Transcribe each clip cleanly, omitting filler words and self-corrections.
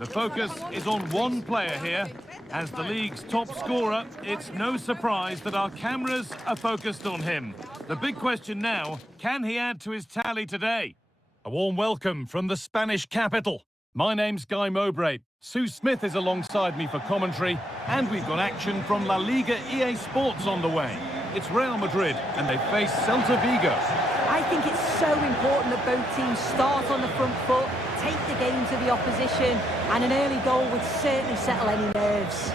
The focus is on one player here. As the league's top scorer, it's no surprise that our cameras are focused on him. The big question now, can he add to his tally today? A warm welcome from the Spanish capital. My name's Guy Mowbray. Sue Smith is alongside me for commentary, and we've got action from La Liga EA Sports on the way. It's Real Madrid, and they face Celta Vigo. I think it's so important that both teams start on the front foot, take the game to the opposition, and an early goal would certainly settle any nerves.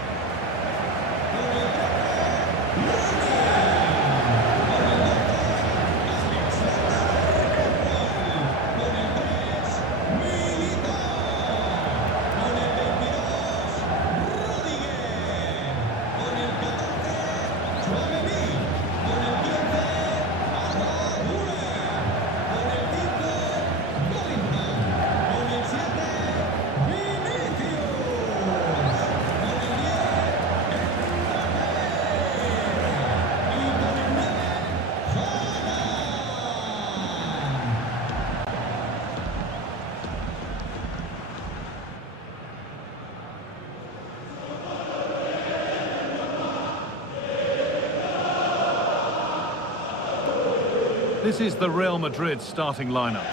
This is the Real Madrid starting lineup.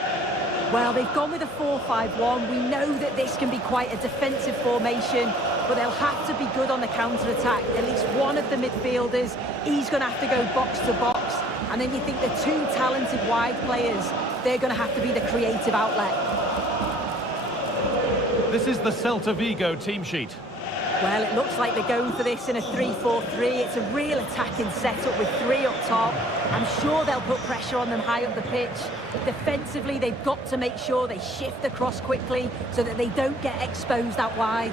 Well, they've gone with a 4-5-1. We know that this can be quite a defensive formation, but they'll have to be good on the counter-attack. At least one of the midfielders, he's going to have to go box to box. And then you think the two talented wide players, they're going to have to be the creative outlet. This is the Celta Vigo team sheet. Well, it looks like they're going for this in a 3-4-3. It's a real attacking setup with three up top. I'm sure they'll put pressure on them high up the pitch. Defensively, they've got to make sure they shift across quickly so that they don't get exposed out wide.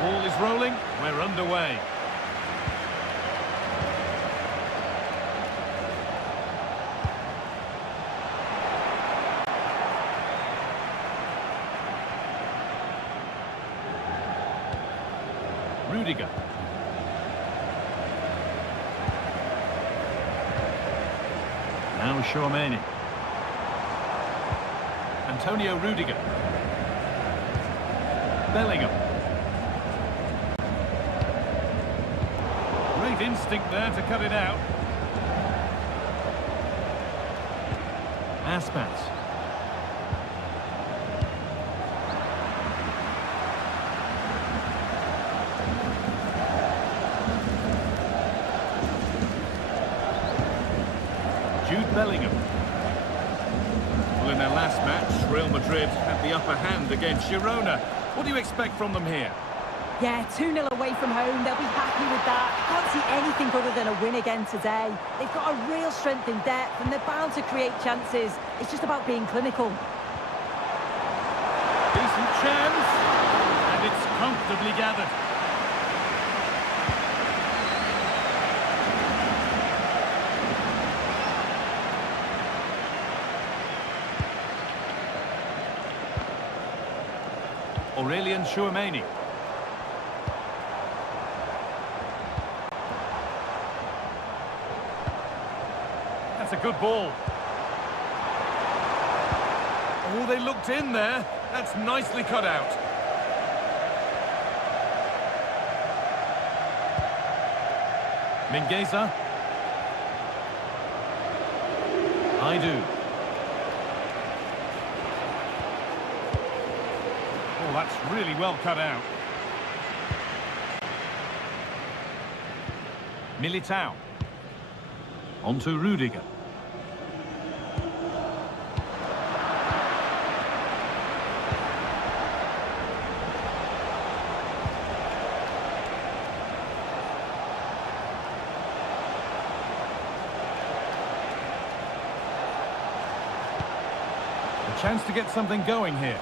Ball is rolling, we're underway. Rudiger. Now Tchouaméni. Antonio Rudiger. Bellingham. Great instinct there to cut it out. Aspas. Jude Bellingham. Well, in their last match, Real Madrid had the upper hand against Girona. What do you expect from them here? Yeah, 2-0 away from home. They'll be happy with that. Can't see anything other than a win again today. They've got a real strength in depth, and they're bound to create chances. It's just about being clinical. Decent chance, and it's comfortably gathered. Aurelien Tchouaméni. That's a good ball. Oh, they looked in there. That's nicely cut out. Mingueza. Aidu. Oh, that's really well cut out. Militao. On to Rudiger. A chance to get something going here.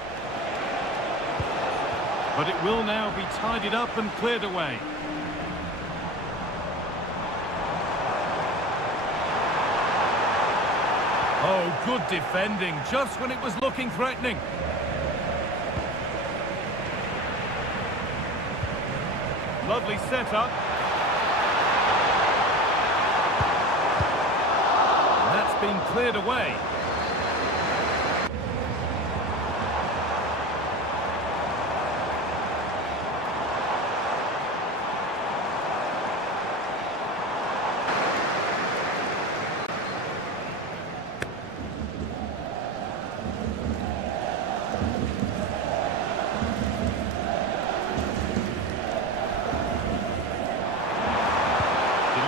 But it will now be tidied up and cleared away. Oh, good defending, just when it was looking threatening. Lovely setup. And that's been cleared away.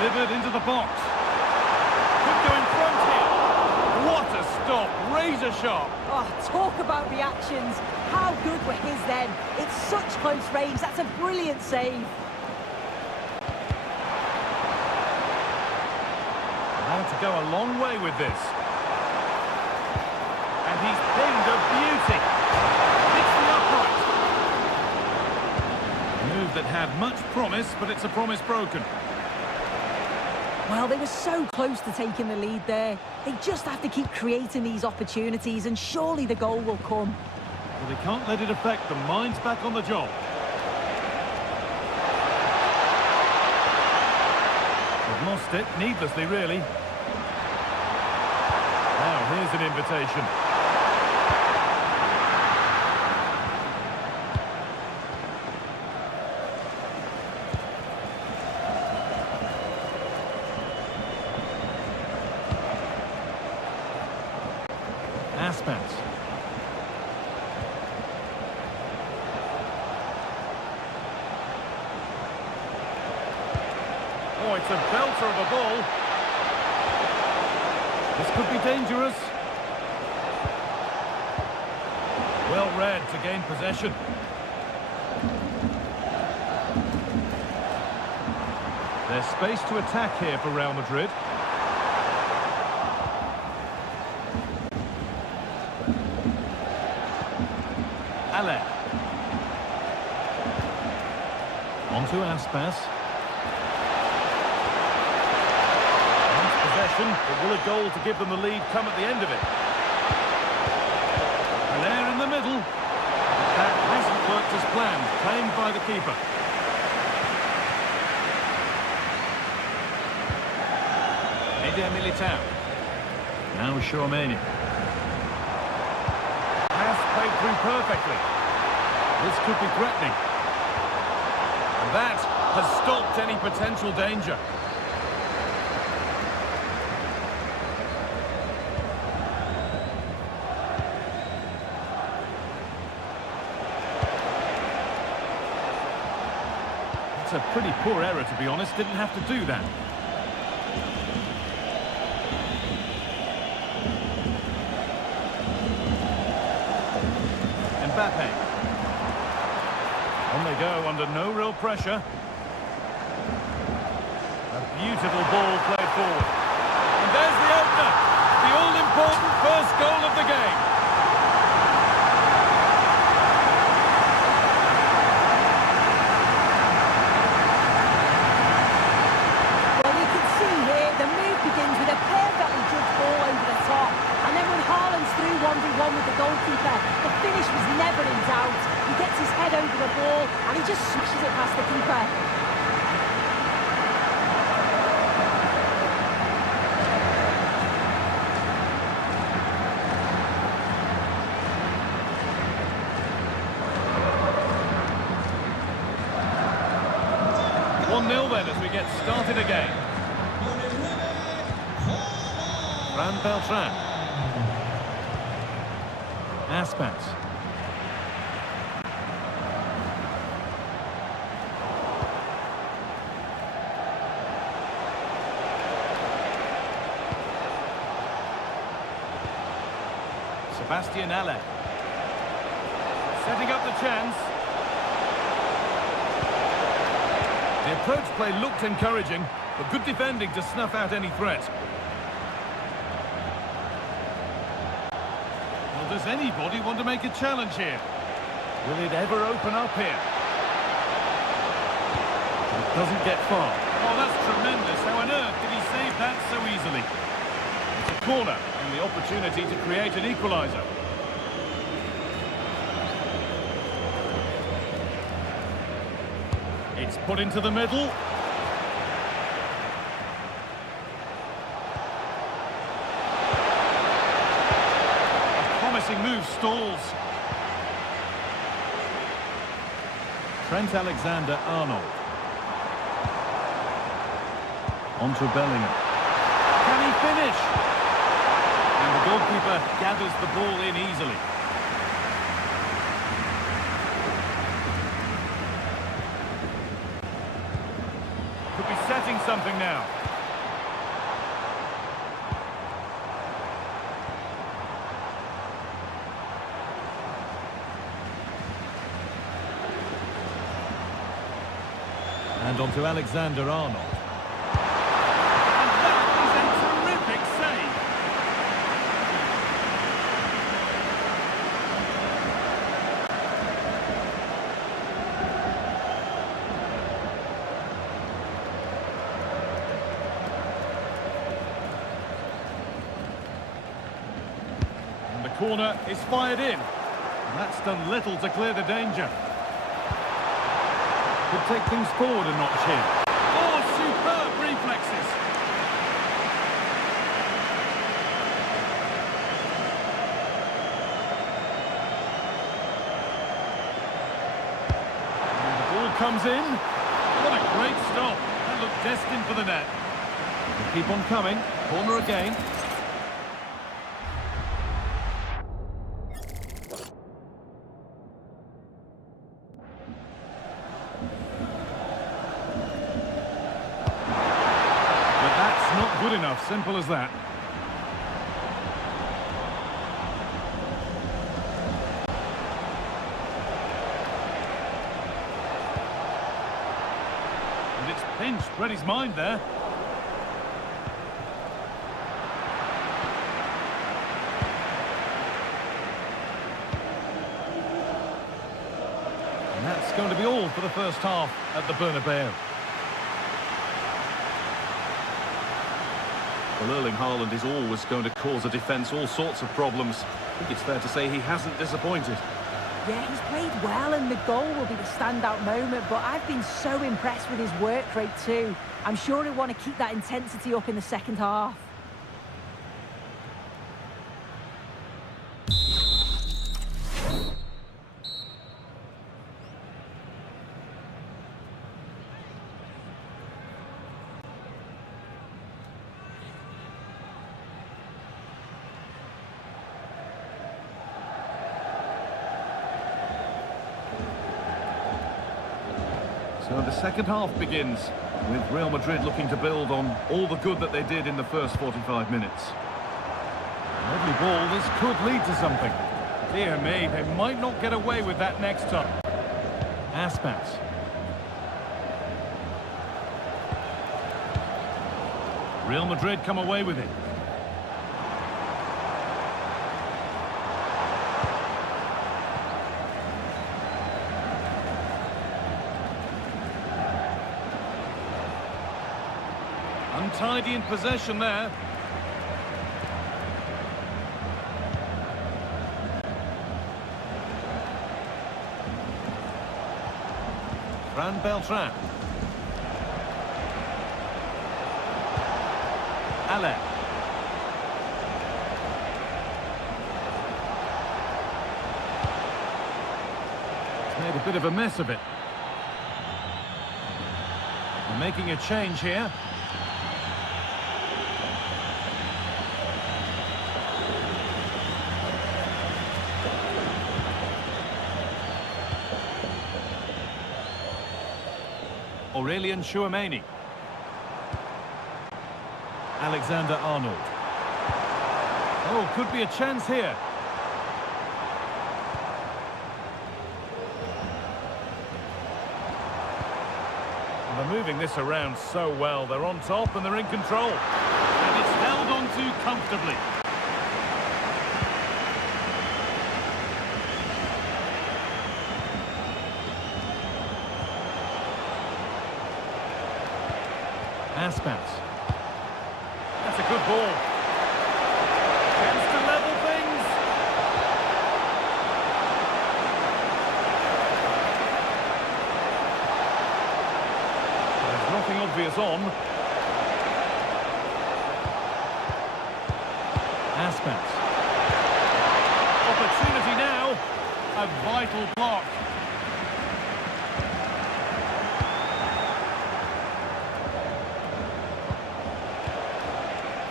Delivered into the box. Could go in front here. What a stop. Razor sharp. Oh, talk about reactions. How good were his then? It's such close range. That's a brilliant save. Now to go a long way with this. And he's pinned a beauty. It's the upright. Move that had much promise, but it's a promise broken. Well, they were so close to taking the lead there. They just have to keep creating these opportunities, and surely the goal will come. Well, they can't let it affect them. Mind's back on the job. They've lost it, needlessly, really. Now, here's an invitation. Aspens. Oh, it's a belter of a ball. This could be dangerous. Well read to gain possession. There's space to attack here for Real Madrid. Onto Aspas. Nice possession, but will a goal to give them the lead come at the end of it? And there in the middle. That hasn't worked as planned, claimed by the keeper. Eder Militao. Now Chouameni. Pass played through perfectly. This could be threatening. And that has stopped any potential danger. It's a pretty poor error, to be honest. Didn't have to do that. Mbappe. On they go under no real pressure. A beautiful ball played forward. And there's the opener. The all-important first goal of the game. Well, you can see here the move begins with a perfectly judged ball over the top. And then when Haaland's through 1v1 with the goalkeeper, the finish was never in doubt. He gets his head over the ball and he just smashes it past the keeper. Then as we get started again. Fran Beltran. Aspas. Sebastian Haller. Setting up the chance. The approach play looked encouraging, but good defending to snuff out any threat. Well, does anybody want to make a challenge here? Will it ever open up here? It doesn't get far. Oh, that's tremendous. How on earth did he save that so easily? It's a corner and the opportunity to create an equaliser. It's put into the middle. A promising move stalls. Trent Alexander-Arnold. Onto Bellingham. Can he finish? And the goalkeeper gathers the ball in easily. Could be setting something now. And on to Alexander-Arnold. And that is a terrific save. And the corner is fired in. And that's done little to clear the danger. Could take things forward a notch here. Oh, superb reflexes! And the ball comes in. What a great stop. That looked destined for the net. They keep on coming. Corner again. Good enough, simple as that. And it's pinched, read his mind there. And that's going to be all for the first half at the Bernabeu. Well, Erling Haaland is always going to cause a defence all sorts of problems. I think it's fair to say he hasn't disappointed. Yeah, he's played well and the goal will be the standout moment, but I've been so impressed with his work rate too. I'm sure he'll want to keep that intensity up in the second half. So the second half begins with Real Madrid looking to build on all the good that they did in the first 45 minutes. Lovely ball, this could lead to something. Dear me, they might not get away with that next time. Aspas. Real Madrid come away with it. Untidy in possession there. Fran Beltran. Ale. He's made a bit of a mess of it. They're making a change here. Aurelian Chouameni. Alexander-Arnold. Oh, could be a chance here. And they're moving this around so well. They're on top and they're in control. And it's held on to comfortably. Aspas. That's a good ball. obvious on. Aspas. Opportunity now. A vital block.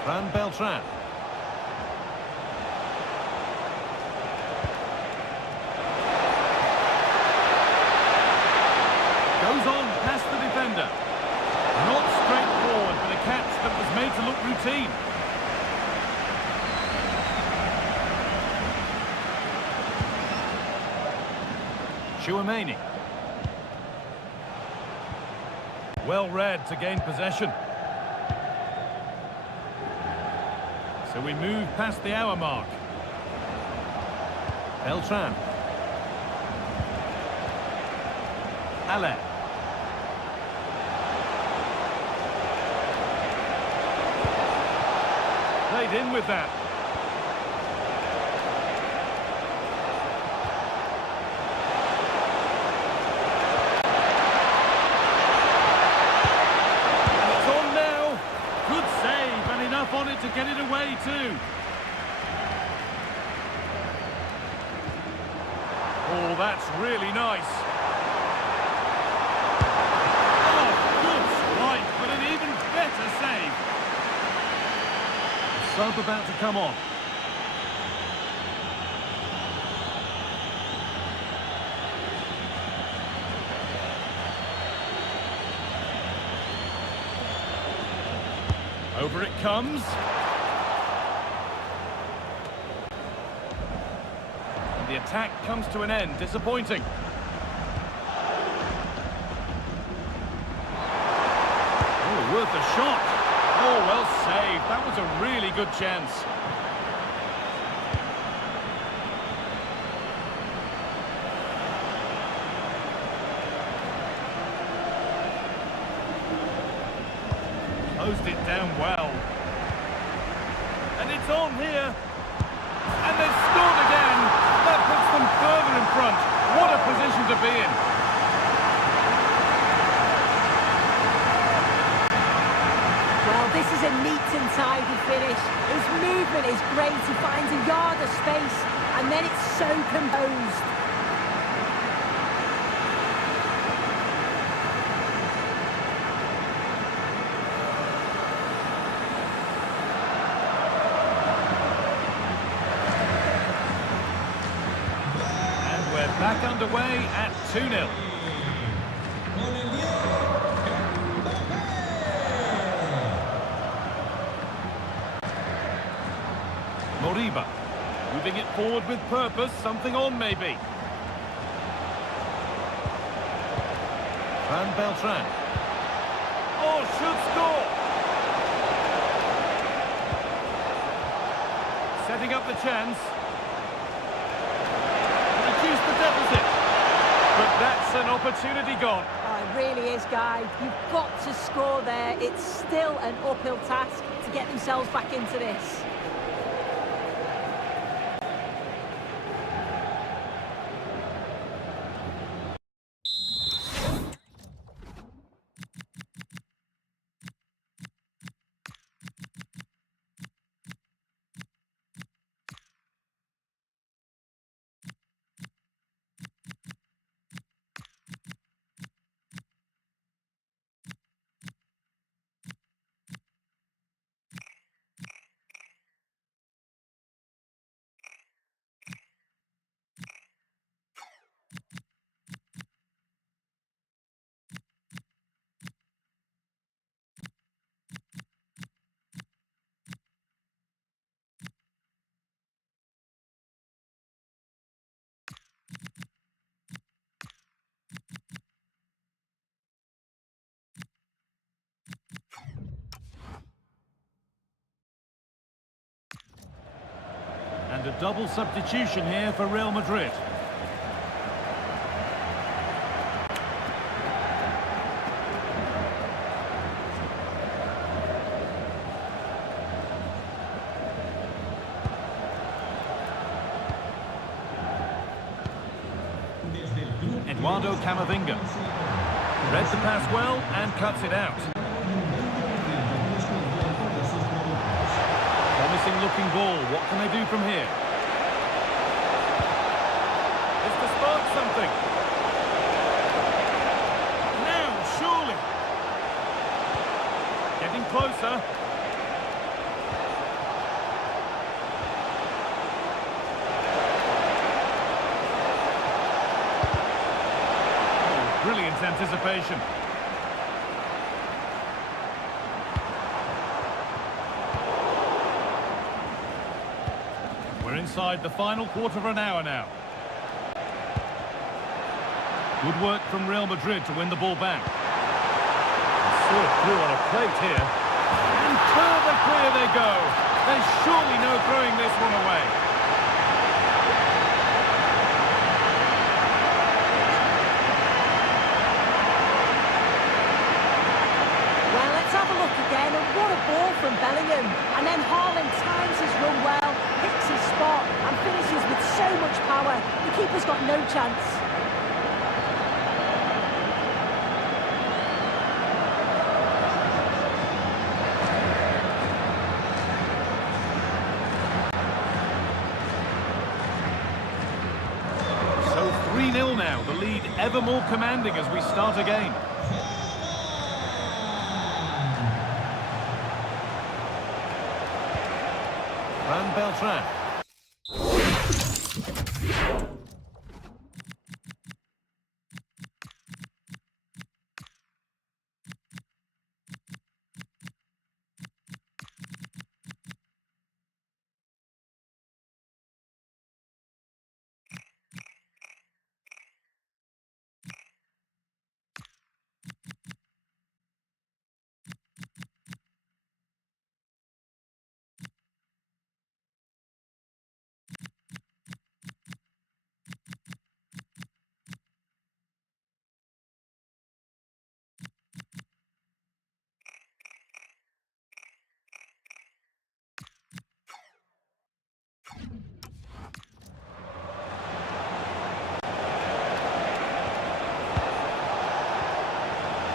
Van Beltran. Goes on past the defender. Not straightforward, but a catch that was made to look routine. Chouameni. Well read to gain possession. So we move past the hour mark. Beltran. Ale. Played in with that. And it's on now. Good save and enough on it to get it away too. Oh, that's really nice. Save. Sub about to come on. Over it comes. And the attack comes to an end. Disappointing. Worth a shot. Oh, well saved. That was a really good chance. Closed it down well. And it's on here. And they've scored again. That puts them further in front. What a position to be in. This is a neat and tidy finish. His movement is great. He finds a yard of space, and then it's so composed. And we're back underway at 2-0. Moriba, moving it forward with purpose, something on maybe. Van Beltran. Oh, should score! Setting up the chance. Reduce the deficit. But that's an opportunity gone. Oh, it really is, Guy. You've got to score there. It's still an uphill task to get themselves back into this. And a double substitution here for Real Madrid. Eduardo Camavinga. Read the pass well and cuts it out. What can they do from here? It's to spark something. Now, surely. Getting closer. Oh, brilliant anticipation. We're inside the final quarter of an hour now. Good work from Real Madrid to win the ball back. Served through on a plate here. And further clear they go. There's surely no throwing this one away. Well, let's have a look again, and what a ball from Bellingham. And then Haaland times his run well, picks his spot, and finishes with so much power. The keeper's got no chance. So 3-0 now, the lead ever more commanding as we start again. Van Beltran.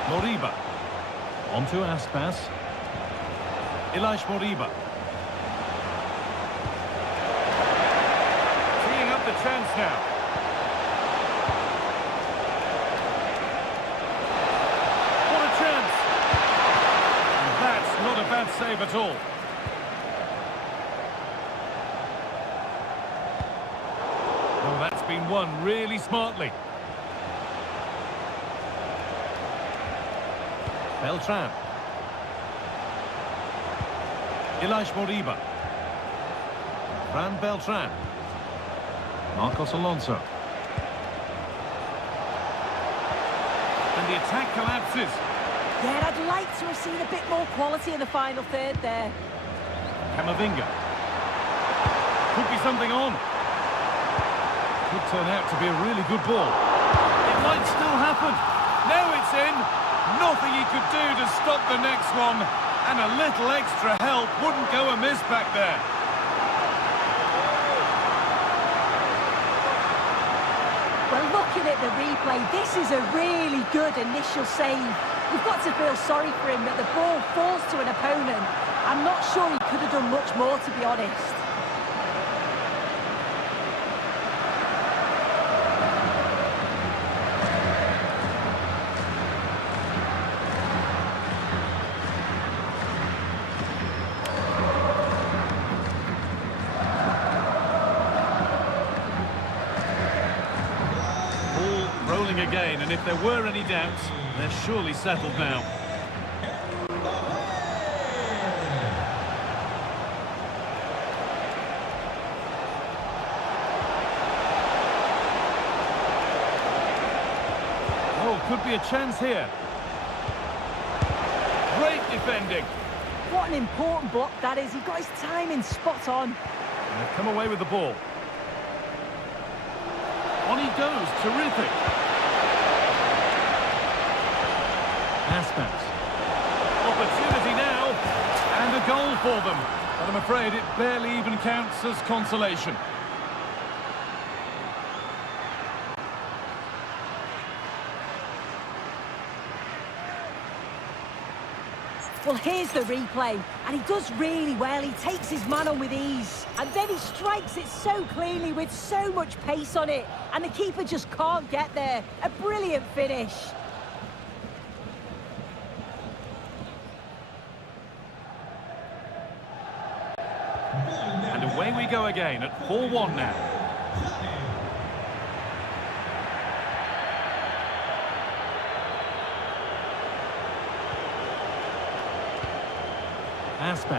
Moriba. On to Aspas. Ilaix Moriba. Teeing up the chance now. What a chance! And that's not a bad save at all. Oh, that's been won really smartly. Beltran. Ilaix Moriba. Van Beltran. Marcos Alonso. And the attack collapses. Yeah, I'd like to have seen a bit more quality in the final third there. Camavinga. Could be something on. Could turn out to be a really good ball. It might still happen. Now it's in. Nothing he could do to stop the next one. And a little extra help wouldn't go amiss back there. Well, looking at the replay, this is a really good initial save. You've got to feel sorry for him that the ball falls to an opponent. I'm not sure he could have done much more, to be honest. Rolling again, and if there were any doubts, they're surely settled now. Oh, could be a chance here. Great defending. What an important block that is. He got his timing spot on. And they've come away with the ball. On he goes, terrific. Aspas. Opportunity now, and a goal for them. But I'm afraid it barely even counts as consolation. Well, here's the replay, and he does really well. He takes his man on with ease, and then he strikes it so cleanly with so much pace on it, and the keeper just can't get there. A brilliant finish. And away we go again at 4-1 now. Aspas.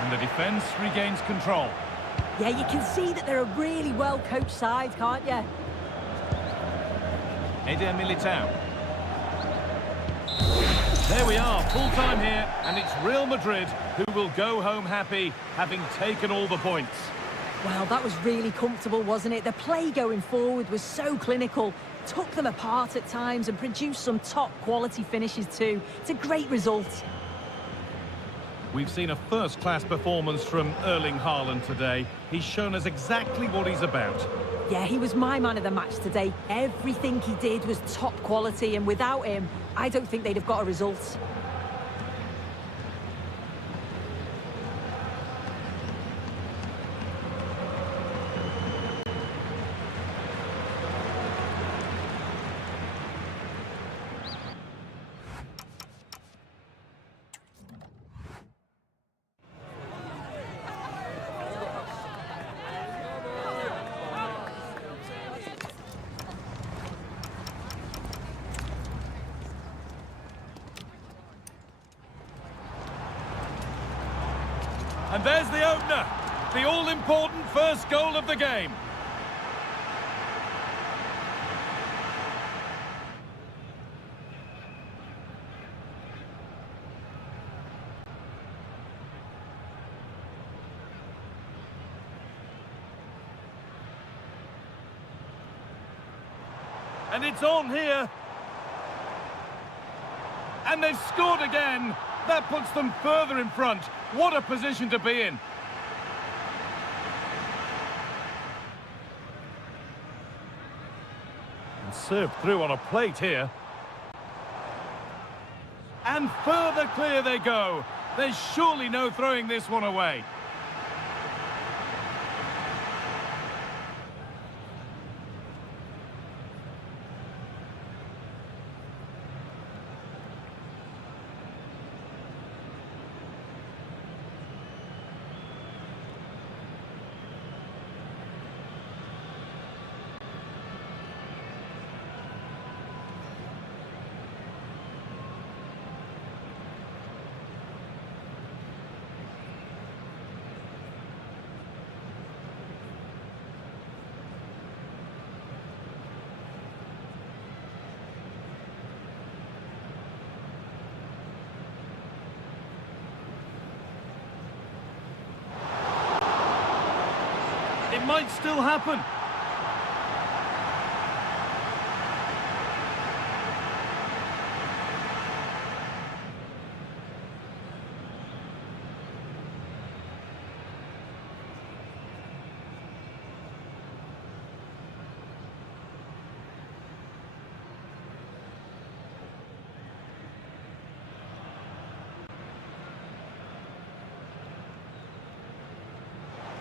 And the defence regains control. Yeah, you can see that they're a really well-coached side, can't you? Eder Militao. There we are, full time here, and it's Real Madrid who will go home happy, having taken all the points. Well, that was really comfortable, wasn't it? The play going forward was so clinical, took them apart at times and produced some top-quality finishes too. It's a great result. We've seen a first-class performance from Erling Haaland today. He's shown us exactly what he's about. Yeah, he was my man of the match today. Everything he did was top quality, and without him, I don't think they'd have got a result. And there's the opener, the all-important first goal of the game. And it's on here. And they've scored again. That puts them further in front. What a position to be in. And served through on a plate here. And further clear they go. There's surely no throwing this one away. It might still happen.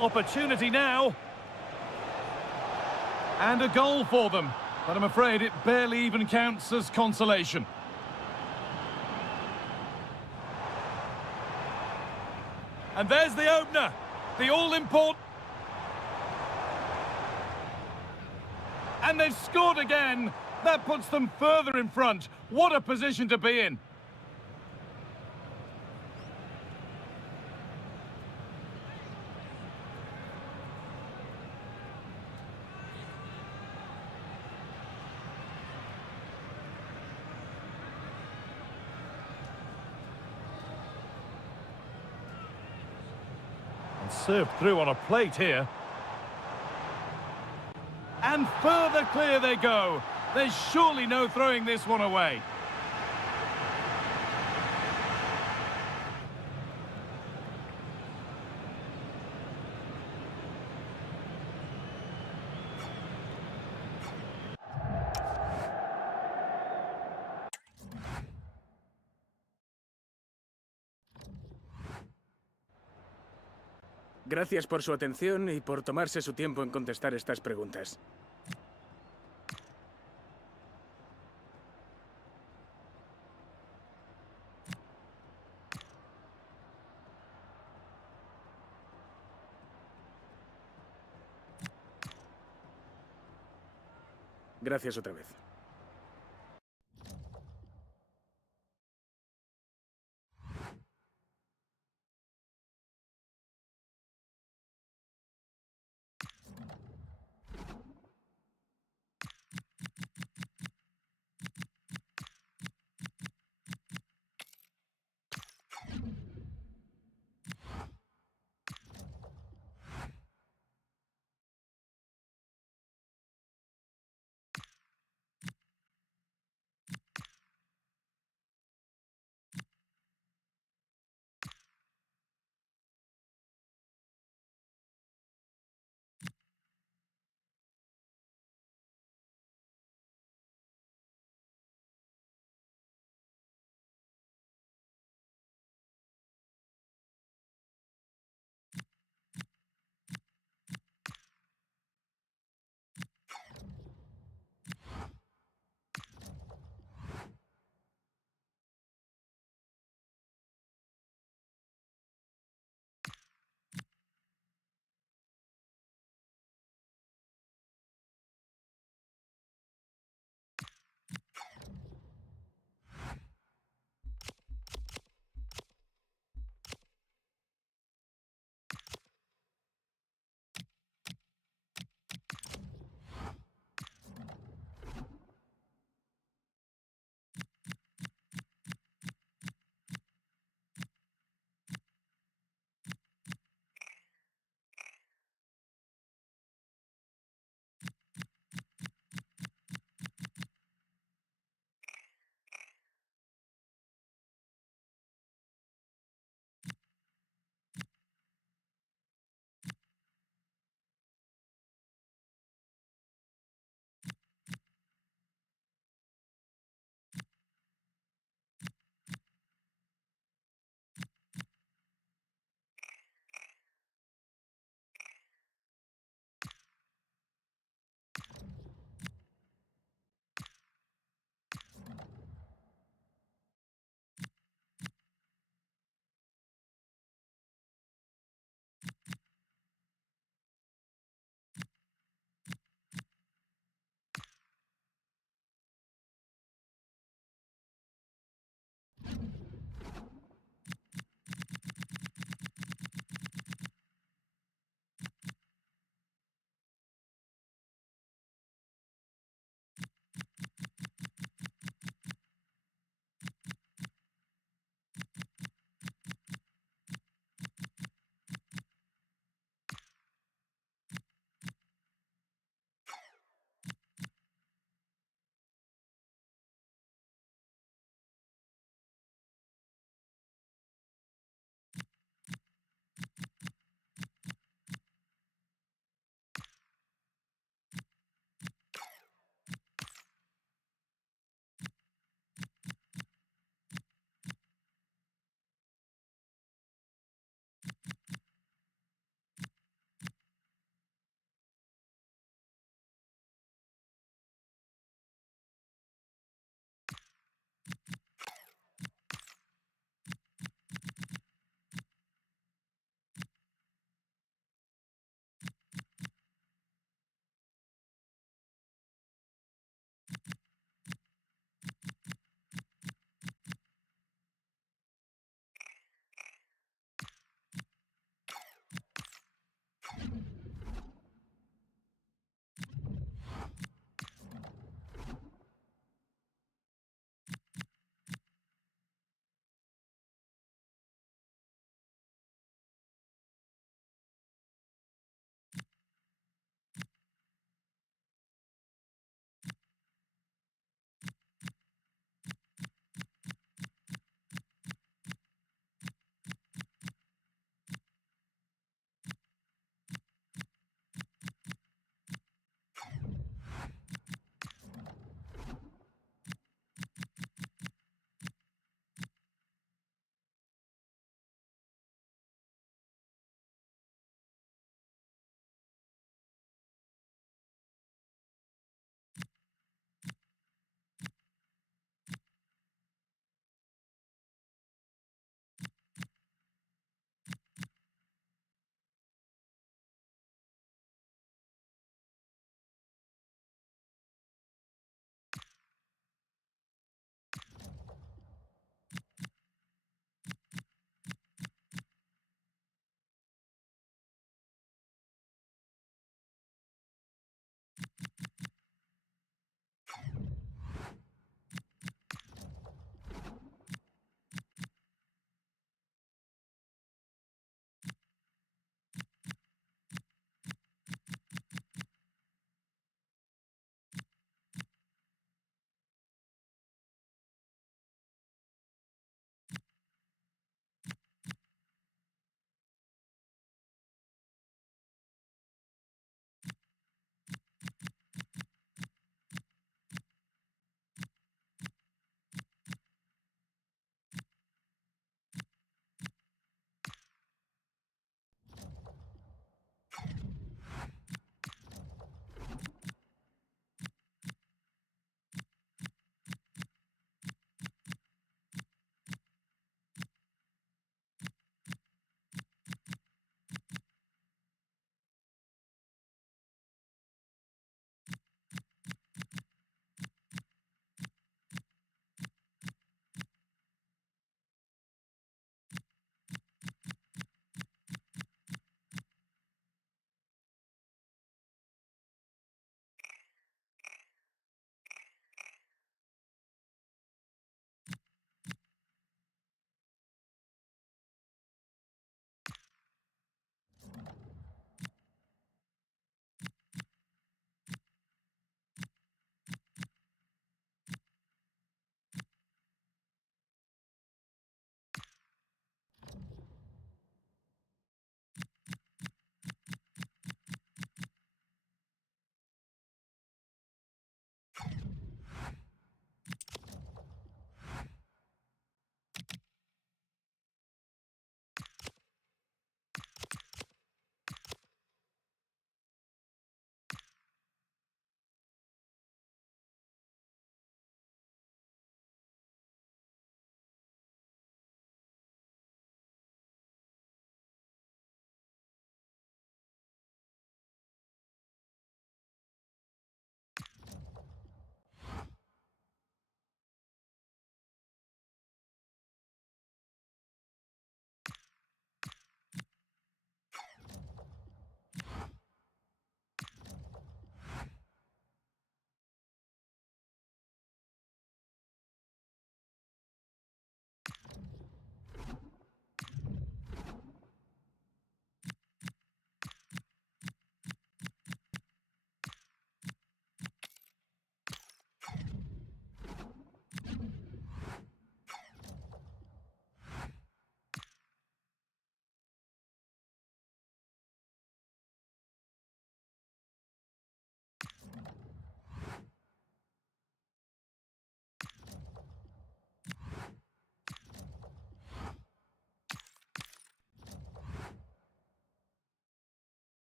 Opportunity now. And a goal for them, but I'm afraid it barely even counts as consolation. And there's the opener, the all-important... And they've scored again. That puts them further in front. What a position to be in. Served through on a plate here. And further clear they go. There's surely no throwing this one away. Gracias por su atención y por tomarse su tiempo en contestar estas preguntas. Gracias otra vez.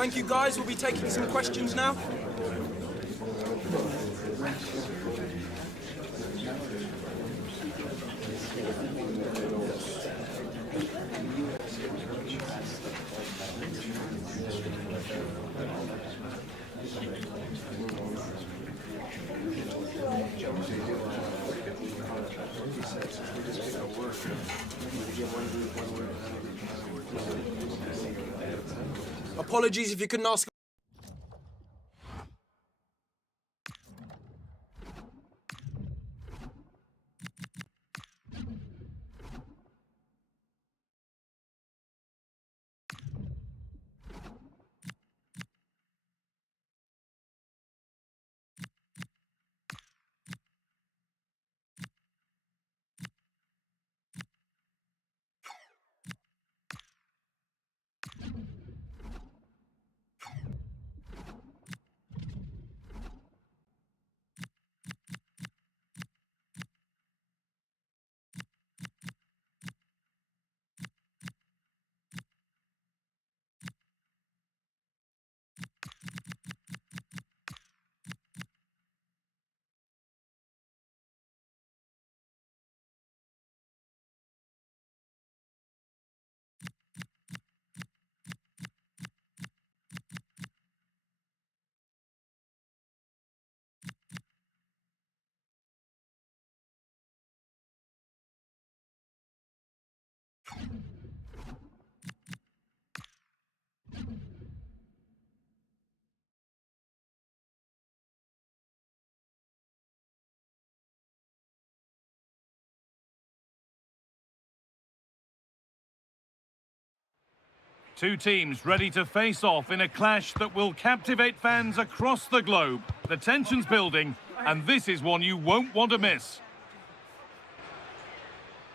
Thank you, guys. We'll be taking some questions now. Apologies if you couldn't ask. Two teams ready to face off in a clash that will captivate fans across the globe. The tension's building, and this is one you won't want to miss.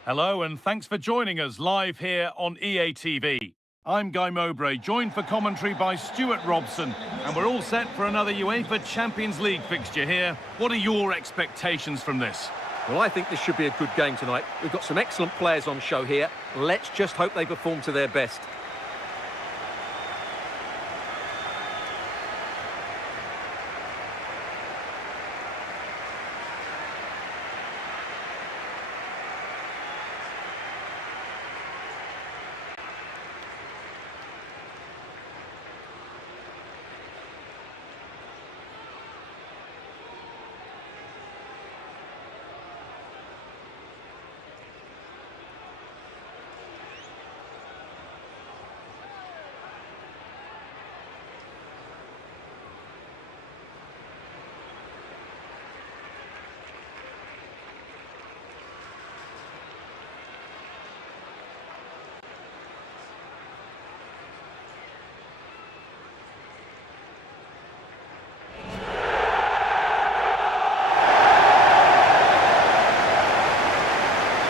Hello, and thanks for joining us live here on EA TV. I'm Guy Mowbray, joined for commentary by Stuart Robson, and we're all set for another UEFA Champions League fixture here. What are your expectations from this? Well, I think this should be a good game tonight. We've got some excellent players on show here. Let's just hope they perform to their best.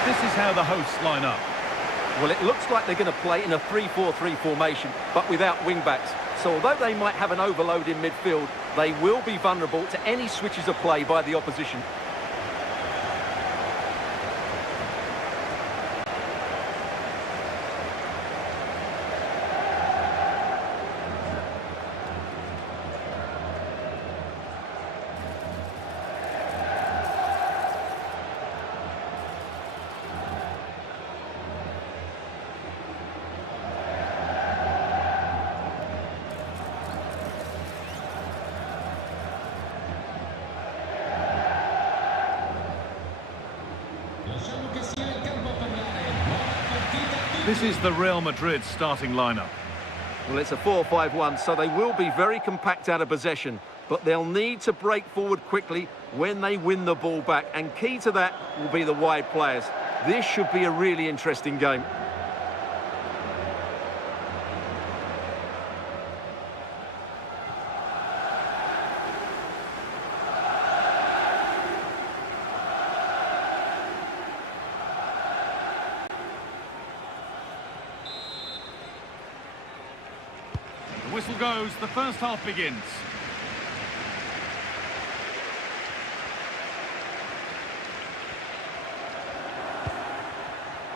This is how the hosts line up. Well, it looks like they're going to play in a 3-4-3 formation, but without wing-backs. So although they might have an overload in midfield, they will be vulnerable to any switches of play by the opposition. This is the Real Madrid starting lineup. Well, it's a 4-5-1, so they will be very compact out of possession, but they'll need to break forward quickly when they win the ball back, and key to that will be the wide players. This should be a really interesting game. The whistle goes, the first half begins.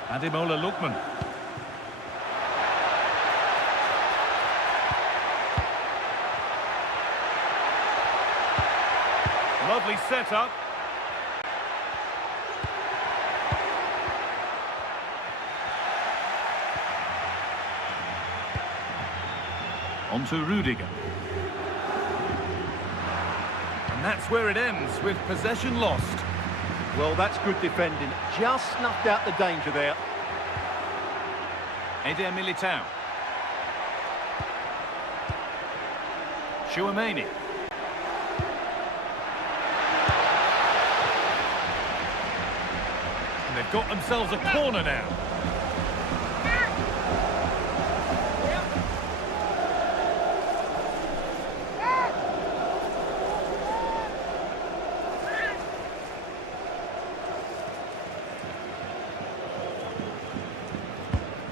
Ademola Lookman. Lovely setup. On to Rudiger. And that's where it ends, with possession lost. Well, that's good defending. Just snuffed out the danger there. Eder Militao. Chouameni. And they've got themselves a corner now.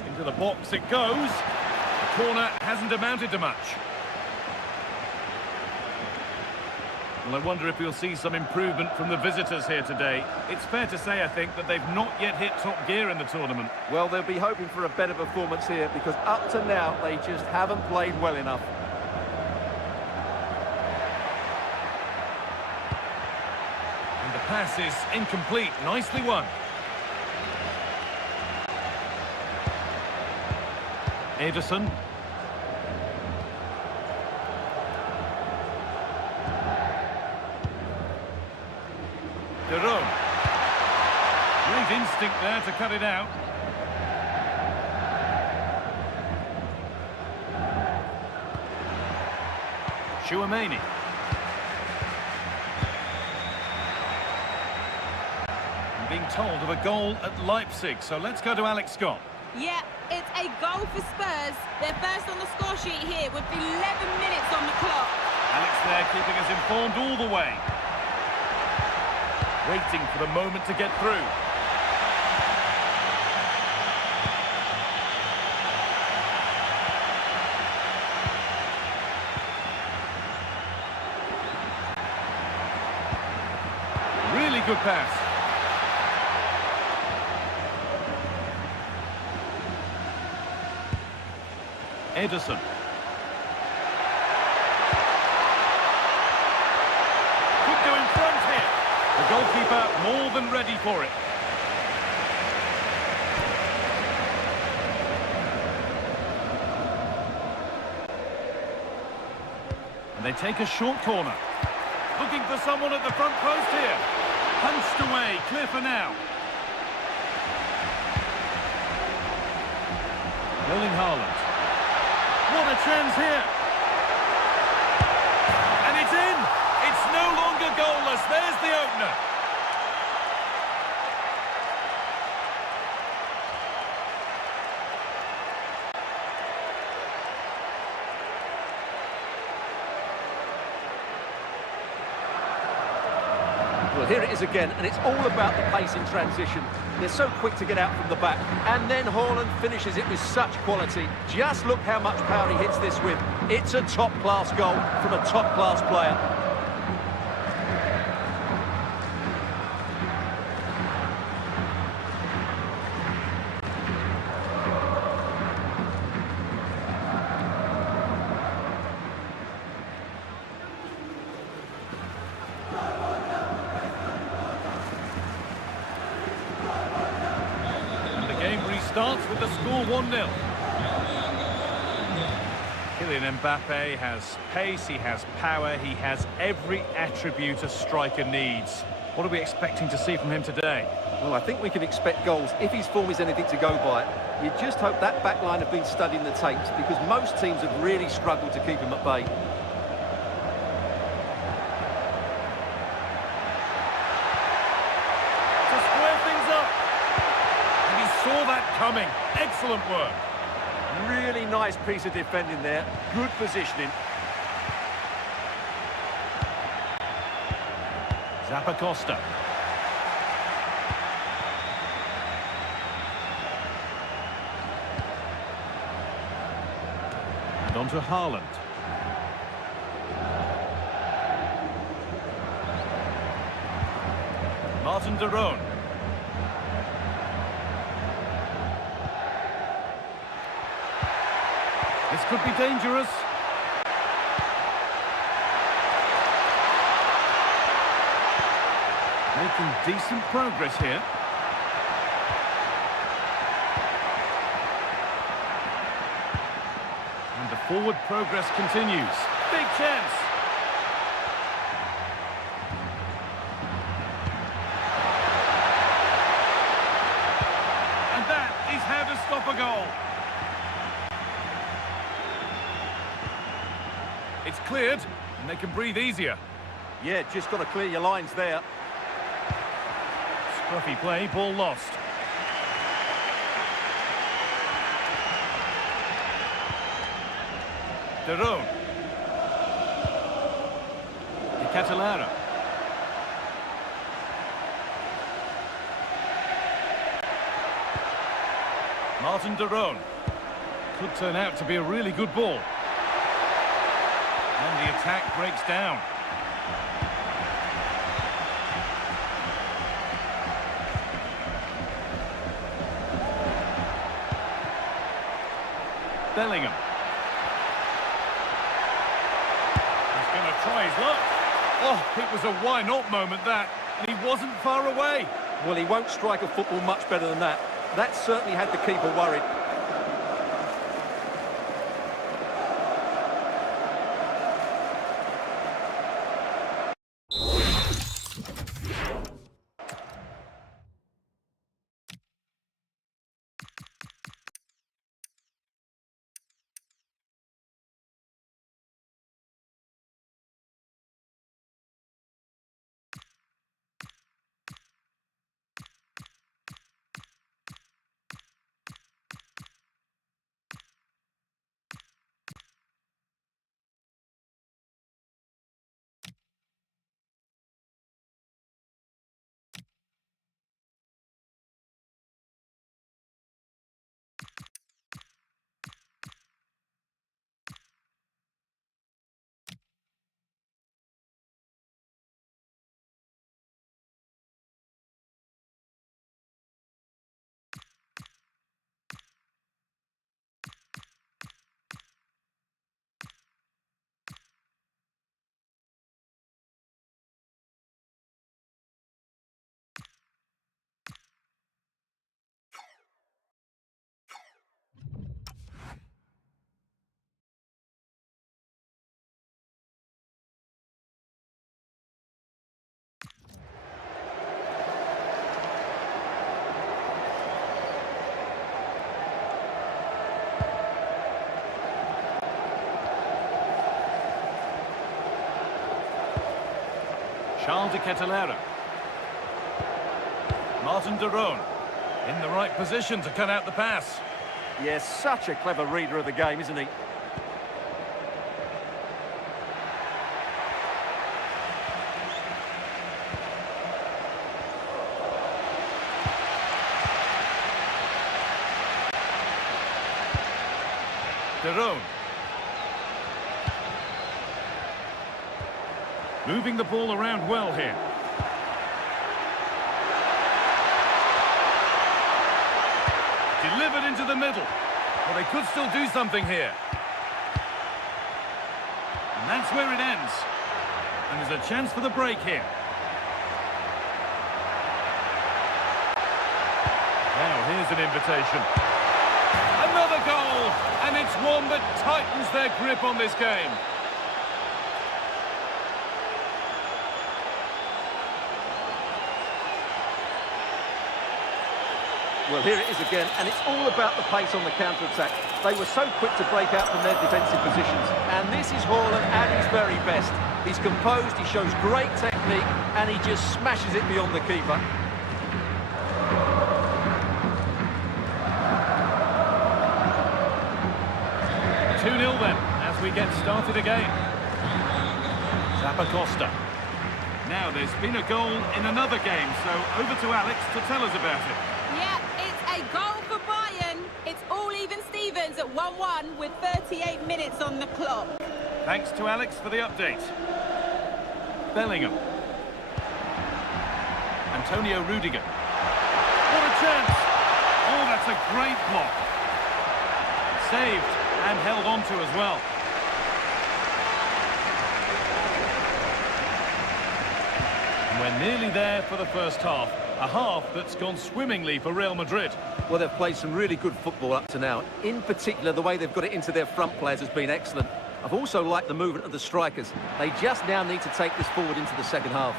Into the box it goes. The corner hasn't amounted to much. Well, I wonder if we'll see some improvement from the visitors here today. It's fair to say, I think, that they've not yet hit top gear in the tournament. Well, they'll be hoping for a better performance here because up to now, they just haven't played well enough. And the pass is incomplete. Nicely won. Ederson. Great instinct there to cut it out. Chouameni. I'm being told of a goal at Leipzig, so let's go to Alex Scott. Yeah, it's a goal for Spurs. They're first on the score sheet here with 11 minutes on the clock. Alex there keeping us informed all the way. Waiting for the moment to get through. Really good pass. Ederson. Could go in front here. The goalkeeper more than ready for it. And they take a short corner. Looking for someone at the front post here. Punched away, clear for now. Erling Haaland. What a chance here. And it's in. It's no longer goalless. There's the opener. Well, here it is again, and it's all about the pace in transition. They're so quick to get out from the back, and then Haaland finishes it with such quality. Just look how much power he hits this with. It's a top-class goal from a top-class player. Starts with the score 1-0. Kylian Mbappe has pace, he has power, he has every attribute a striker needs. What are we expecting to see from him today? Well, I think we can expect goals if his form is anything to go by. You just hope that back line have been studying the tapes because most teams have really struggled to keep him at bay. Saw that coming. Excellent work. Really nice piece of defending there. Good positioning. Zappacosta. And on to Haaland. Martin de Roon. This could be dangerous. Making decent progress here. And the forward progress continues. Big chance. And that is how to stop a goal. It's cleared, and they can breathe easier. Yeah, just got to clear your lines there. Scruffy play, ball lost. Derone. De Catalara. Martin Derone. Could turn out to be a really good ball. And the attack breaks down. Bellingham. He's going to try his luck. Oh, it was a why not moment that. And he wasn't far away. Well, he won't strike a football much better than that. That certainly had the keeper worried. Charles de Catalara. Martin Derone in the right position to cut out the pass. Yes, such a clever reader of the game, isn't he? Derone. Moving the ball around well here. Delivered into the middle. Well, they could still do something here. And that's where it ends. And there's a chance for the break here. Now, here's an invitation. Another goal! And it's one that tightens their grip on this game. Well, here it is again, and it's all about the pace on the counter-attack. They were so quick to break out from their defensive positions. And this is Haaland at his very best. He's composed, he shows great technique, and he just smashes it beyond the keeper. Then, as we get started again. Zappacosta. Now, there's been a goal in another game, so over to Alex to tell us about it. Yeah, it's a goal for Bayern. It's all even Stevens at 1-1 with 38 minutes on the clock. Thanks to Alex for the update. Bellingham. Antonio Rudiger. What a chance! Oh, that's a great block. Saved. And held on to as well. We're nearly there for the first half. A half that's gone swimmingly for Real Madrid. Well, they've played some really good football up to now. In particular, the way they've got it into their front players has been excellent. I've also liked the movement of the strikers. They just now need to take this forward into the second half.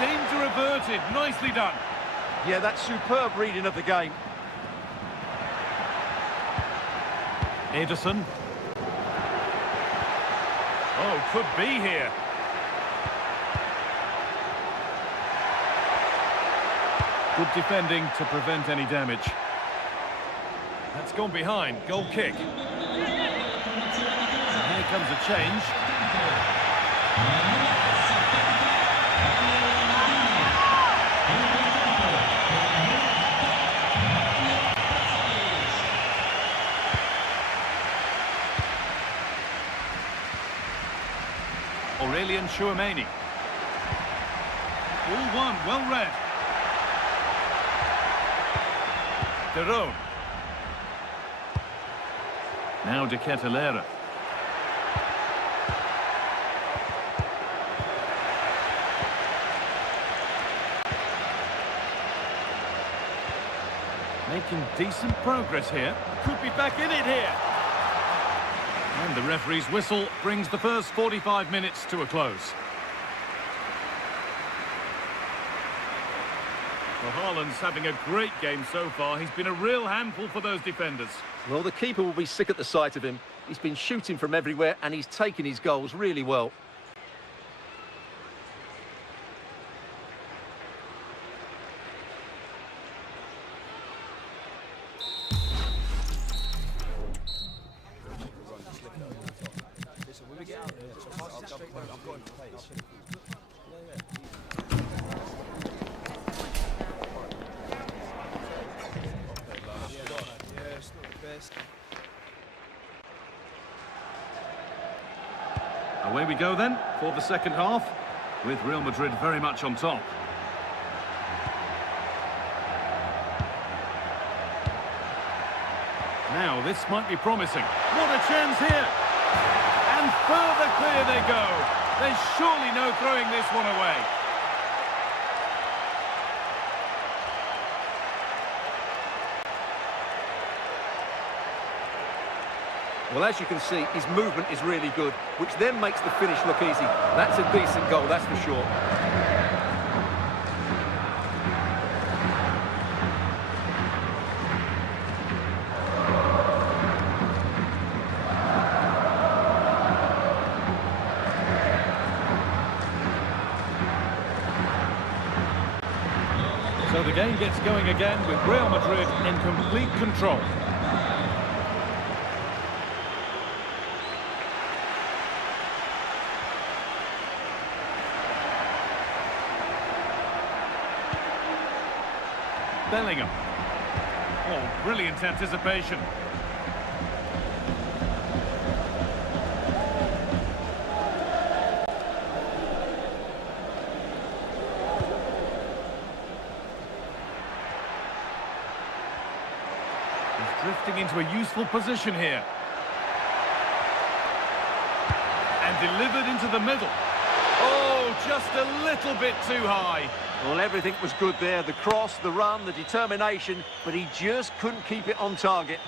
Danger averted. Nicely done. Yeah, that's superb reading of the game. Ederson. Oh, could be here. Good defending to prevent any damage. That's gone behind. Goal kick. And here comes a change. Aurelian Chouameni. All one, well read. De Roon. Now De Ketelaere. Making decent progress here. Could be back in it here. And the referee's whistle brings the first 45 minutes to a close. Well, Haaland's having a great game so far. He's been a real handful for those defenders. Well, the keeper will be sick at the sight of him. He's been shooting from everywhere and he's taken his goals really well. Away we go then for the second half, with Real Madrid very much on top. Now this might be promising. What a chance here! And further clear they go. There's surely no throwing this one away. Well, as you can see, his movement is really good, which then makes the finish look easy. That's a decent goal, that's for sure. So the game gets going again with Real Madrid in complete control. Bellingham. Oh, brilliant anticipation. He's drifting into a useful position here. And delivered into the middle. Oh, just a little bit too high. Well, everything was good there. The cross, the run, the determination, but he just couldn't keep it on target.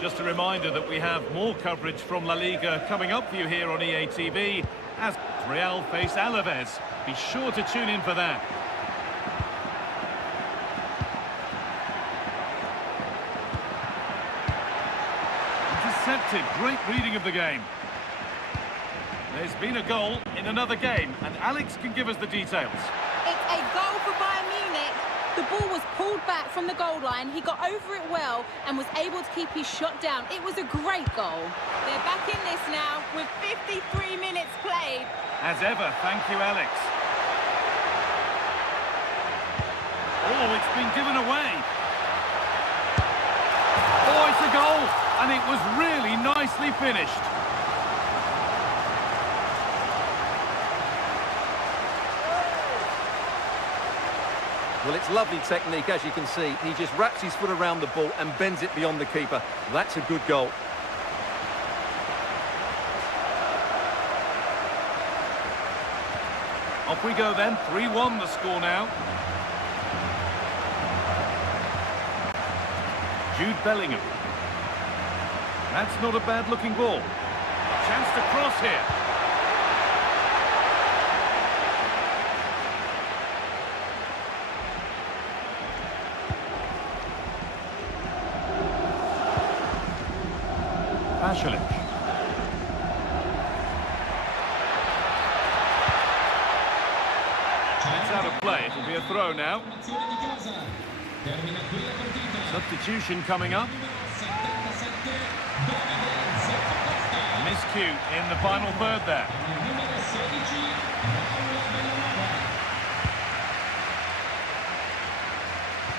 Just a reminder that we have more coverage from La Liga coming up for you here on EA TV as Real face Alaves. Be sure to tune in for that. Intercepted. Great reading of the game. There's been a goal in another game, and Alex can give us the details. It's a goal for Bayern Munich. The ball was pulled back from the goal line. He got over it well and was able to keep his shot down. It was a great goal. They're back in this now with 53 minutes played. As ever, thank you, Alex. Oh, it's been given away. Oh, it's a goal, and it was really nicely finished. Well, it's lovely technique, as you can see. He just wraps his foot around the ball and bends it beyond the keeper. That's a good goal. Off we go then, 3-1 the score now. Jude Bellingham. That's not a bad-looking ball. Chance to cross here. Pasalic. It's out of play. It'll be a throw now. Substitution coming up. Miscue in the final third there.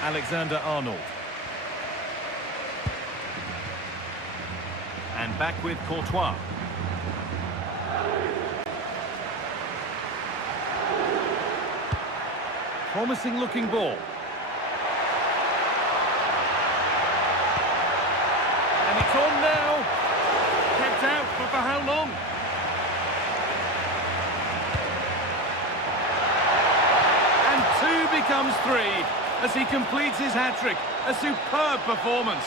Alexander-Arnold. And back with Courtois. Promising looking ball. And it's on now. Kept out, but for how long? And 2 becomes 3 as he completes his hat-trick. A superb performance.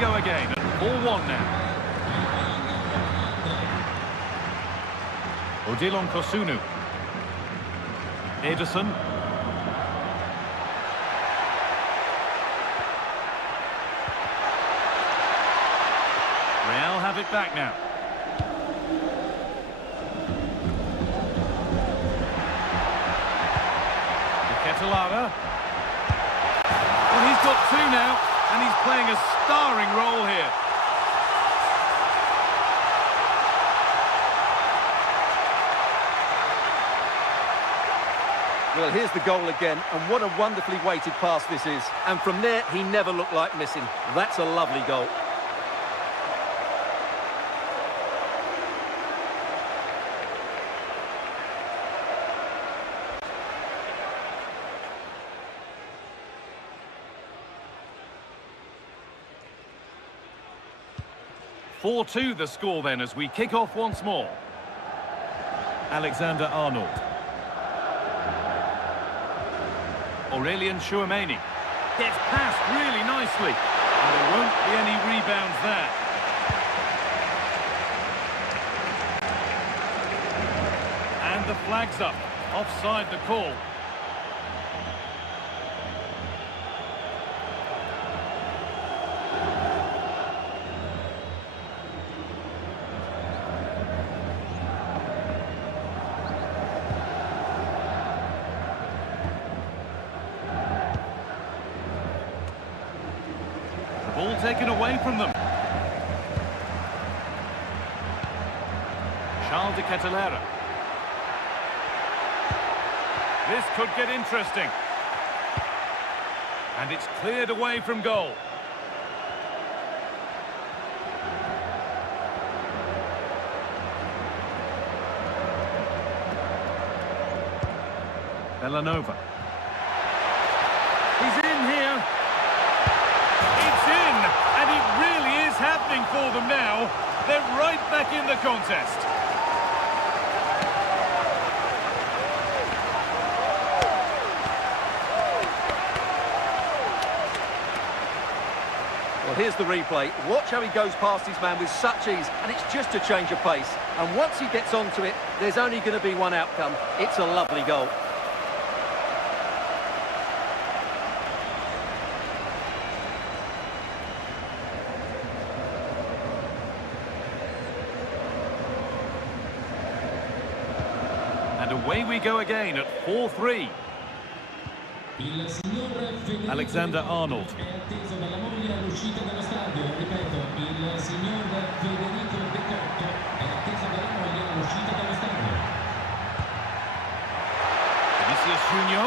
Go again at 4-1 now. Odilon Kosunu. Ederson. Real have it back now. Ketelara. Well, he's got 2 now. And he's playing a starring role here. Well, here's the goal again, and what a wonderfully weighted pass this is. And from there, he never looked like missing. That's a lovely goal. (4-2) the score then as we kick off once more. Alexander-Arnold. Aurelien Chouameni. Gets past really nicely. And there won't be any rebounds there. And the flag's up. Offside the call. Ball taken away from them. Charles de Ketelera. This could get interesting. And it's cleared away from goal. Villanova. He's in here. It's in, and it really is happening for them now. They're right back in the contest. Well, here's the replay. Watch how he goes past his man with such ease, and it's just a change of pace. And once he gets onto it, there's only going to be one outcome. It's a lovely goal. And away we go again at 4-3. Alexander-Arnold. Vinicius Junior.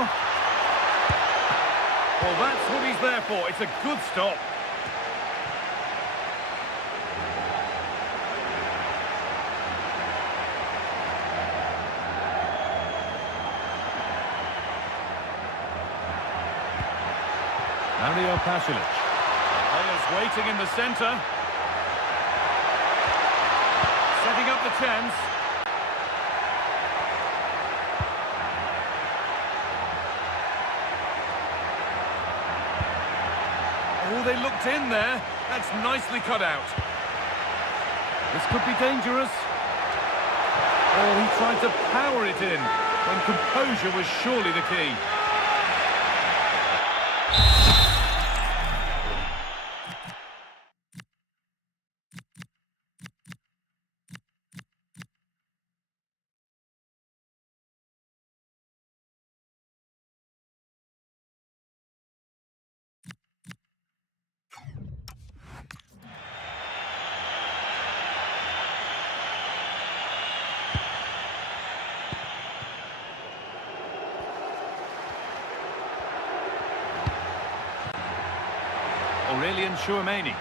Well, that's what he's there for. It's a good stop. Mario Pasalic. Players waiting in the centre. Setting up the chance. Oh, they looked in there. That's nicely cut out. This could be dangerous. Oh, he tried to power it in when composure was surely the key. Aurelian Chouameni.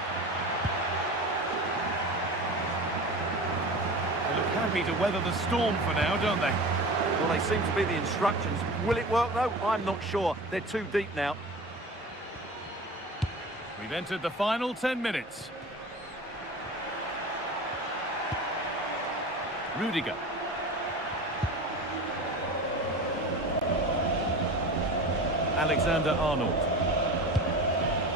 They look happy to weather the storm for now, don't they? Well, they seem to be the instructions. Will it work, though? I'm not sure. They're too deep now. We've entered the final 10 minutes. Rudiger. Alexander-Arnold.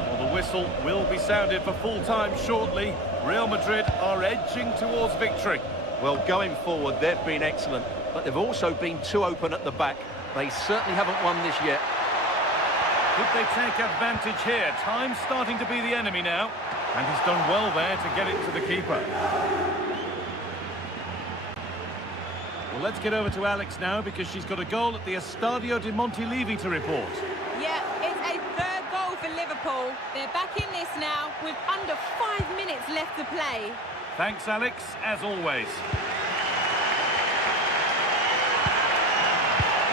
Well, the whistle will be sounded for full time shortly. Real Madrid are edging towards victory. Well, going forward, they've been excellent, but they've also been too open at the back. They certainly haven't won this yet. Could they take advantage here? Time's starting to be the enemy now. And he's done well there to get it to the keeper. Well, let's get over to Alex now because she's got a goal at the Estadio de Montilivi to report. Yeah, it's a third goal for Liverpool. They're back in this now with under 5 minutes left to play. Thanks, Alex, as always.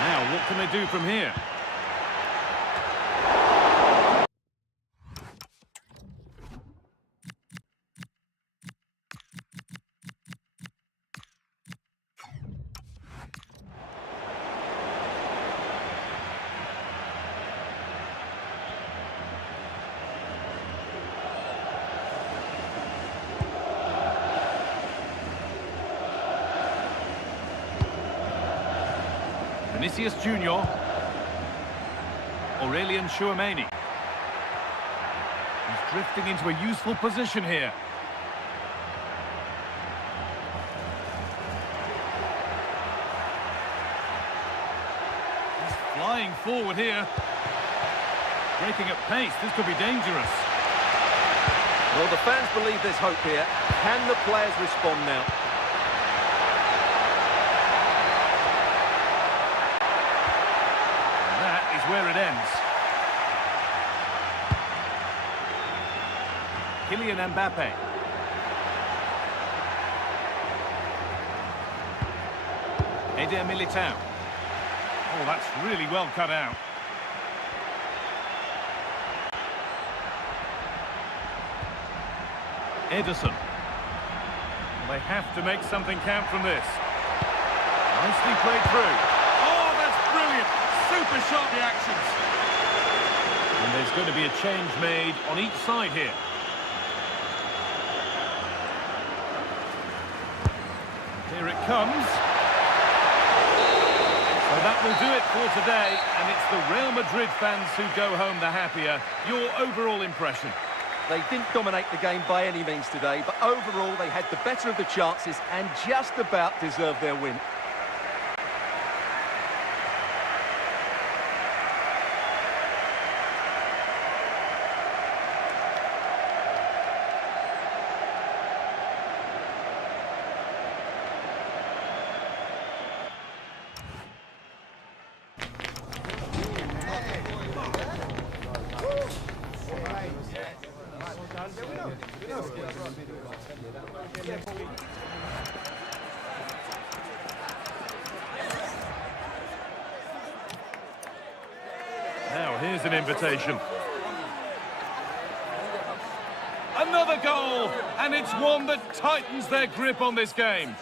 Now, what can they do from here? Vinicius Junior. Aurelian Chouameni. He's drifting into a useful position here. He's flying forward here. Breaking at pace, this could be dangerous. Well, the fans believe there's hope here. Can the players respond now? Where it ends. Kylian Mbappe. Eder Militao. Oh, that's really well cut out. Ederson. They have to make something count from this. Nicely played through. Oh, that's brilliant! Super sharp reactions. And there's going to be a change made on each side here. Here it comes. So that will do it for today, and it's the Real Madrid fans who go home the happier. Your overall impression? They didn't dominate the game by any means today, but overall they had the better of the chances and just about deserved their win. Now here's an invitation. Another goal, and it's one that tightens their grip on this game.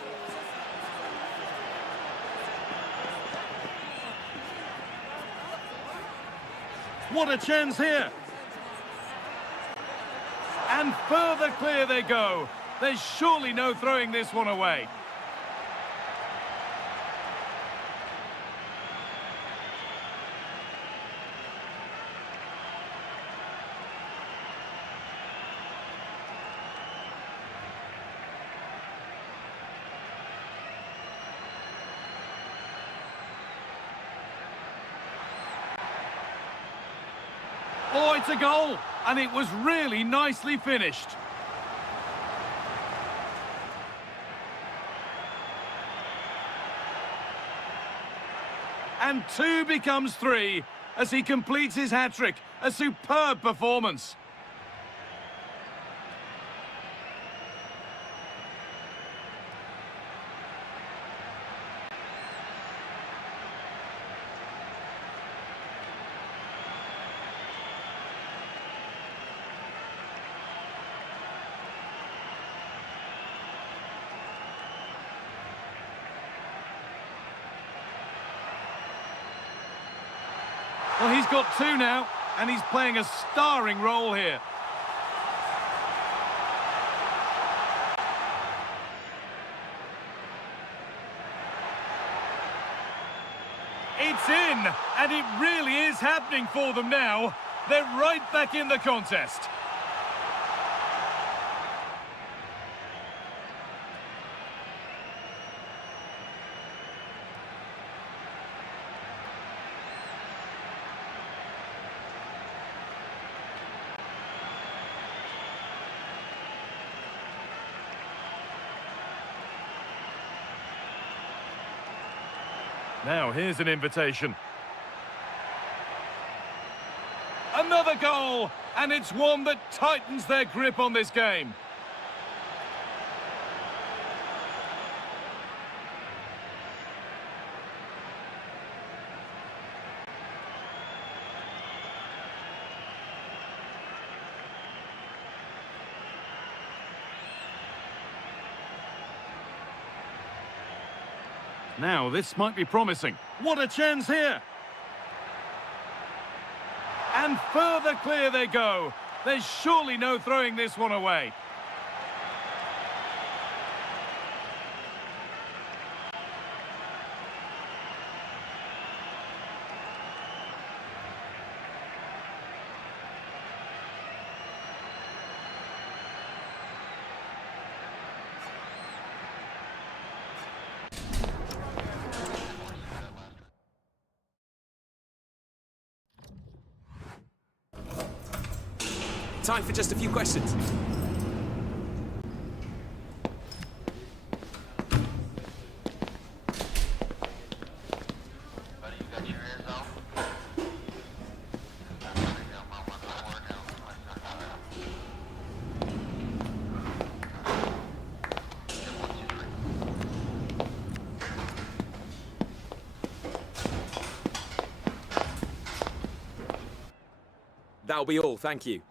What a chance here. And further clear they go. There's surely no throwing this one away. Oh, it's a goal, and it was really nicely finished. And 2 becomes 3 as he completes his hat-trick. A superb performance. Well, he's got 2 now, and he's playing a starring role here. It's in, and it really is happening for them now. They're right back in the contest. Now, here's an invitation. Another goal, and it's one that tightens their grip on this game. Now, this might be promising. What a chance here! And further clear they go. There's surely no throwing this one away. Time for just a few questions. That'll be all, thank you.